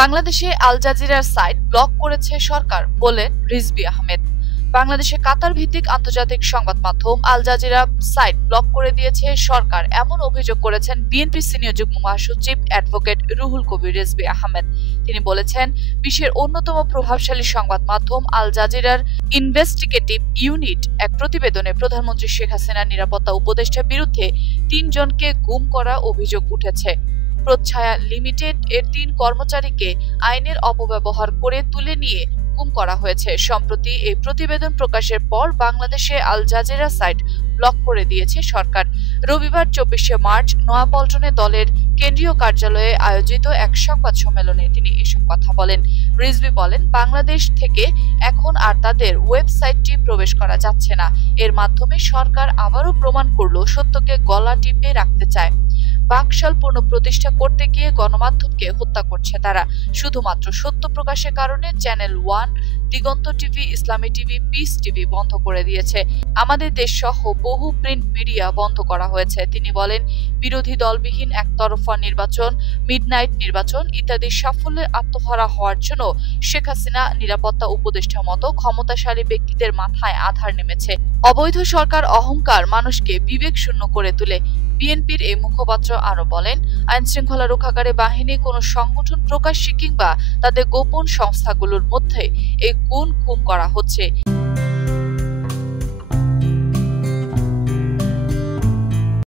বাংলাদেশে আল জাজিরার site block করেছে সরকার, বলেন রিজভী আহমেদ। বাংলাদেশে কাতার ভিত্তিক আন্তর্জাতিক সংবাদ মাধ্যম আল জাজিরা সাইট ব্লক করে দিয়েছে সরকার, এমন অভিযোগ করেছেন বিএনপির সিনিয়র যুগ্ম মহাসচিব অ্যাডভোকেট রুহুল কবির রিজভী আহমেদ। তিনি বলেছেন, বিশ্বের অন্যতম প্রভাবশালী সংবাদ মাধ্যম আল জাজিরার ইনভেস্টিগেটিভ ইউনিট এক প্রতিবেদনে প্রধানমন্ত্রী শেখ হাসিনার নিরাপত্তা উপদেষ্টার বিরুদ্ধে ৩ জনকে গুম করা অভিযোগ উঠেছে। প্রচ্ছায়া লিমিটেড এর ৩ কর্মচারীকে আইনের অপব্যবহার করে তুলে নিয়ে গুম করা হয়েছে। সম্প্রতি এই প্রতিবেদন প্রকাশের পর বাংলাদেশে আল জাজিরা সাইট ব্লক করে দিয়েছে সরকার। রবিবার ২৪শে মার্চ নয়াপল্টনে দলের কেন্দ্রীয় কার্যালয়ে আয়োজিত এক সংবাদ সম্মেলনে তিনি এসব কথা বলেন। রিজভী বলেন, বাংলাদেশ থেকে এখন আর তাদের ওয়েবসাইটটি প্রবেশ করা যাচ্ছে না। এর মাধ্যমে সরকার আবারও প্রমাণ করল সত্যকে গলা টিপে রাখতে চায়। বাকশাল পুনঃপ্রতিষ্ঠা করতে গিয়ে গণমাধ্যমকে হত্যা করছে তারা। শুধুমাত্র সত্য প্রকাশের কারণে চ্যানেল 1, দিগন্ত টিভি, ইসলামী টিভি, পিস টিভি বন্ধ করে দিয়েছে। আমাদের দেশ সহ বহু প্রিন্ট মিডিয়া বন্ধ করা হয়েছে। তিনি বলেন, বিরোধী দলবিহীন একতরফা নির্বাচন, মিডনাইট নির্বাচন ইত্যাদি সাফল্যের আত্মহারা হওয়ার জন্য শেখ হাসিনা নিরাপত্তা উপদেষ্টার মতো ক্ষমতাশালী ব্যক্তিদের মাথায় আধার নেমেছে। অবৈধ সরকার অহংকার মানুষকে বিবেক শূন্য করে তোলে। বিএনপির এই মুখপাত্র আরো বলেন, আইন শৃঙ্খলা রক্ষাকারী বাহিনী কোনো সংগঠন প্রকাশ্যে কিংবা তাদের গোপন সংস্থাগুলোর মধ্যে এই গুম করা হচ্ছে।